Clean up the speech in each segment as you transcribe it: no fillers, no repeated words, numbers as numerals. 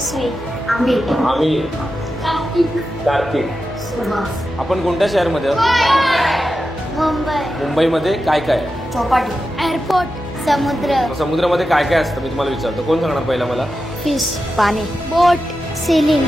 मनस्वी, आम्ही कार्तिक. आपण कोणत्या शहरामध्ये आहोत? मुंबईमध्ये काय काय? चौपाटी, एअरपोर्ट, समुद्र. समुद्रामध्ये काय काय असतं मी तुम्हाला विचारतो. कोण सांगणार पहिला मला? फिश, पाणी, बोट, सेलिंग.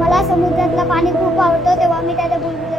मला समुद्रातलं पाणी खूप आवडतं, तेव्हा मी त्याच्या बुलबुले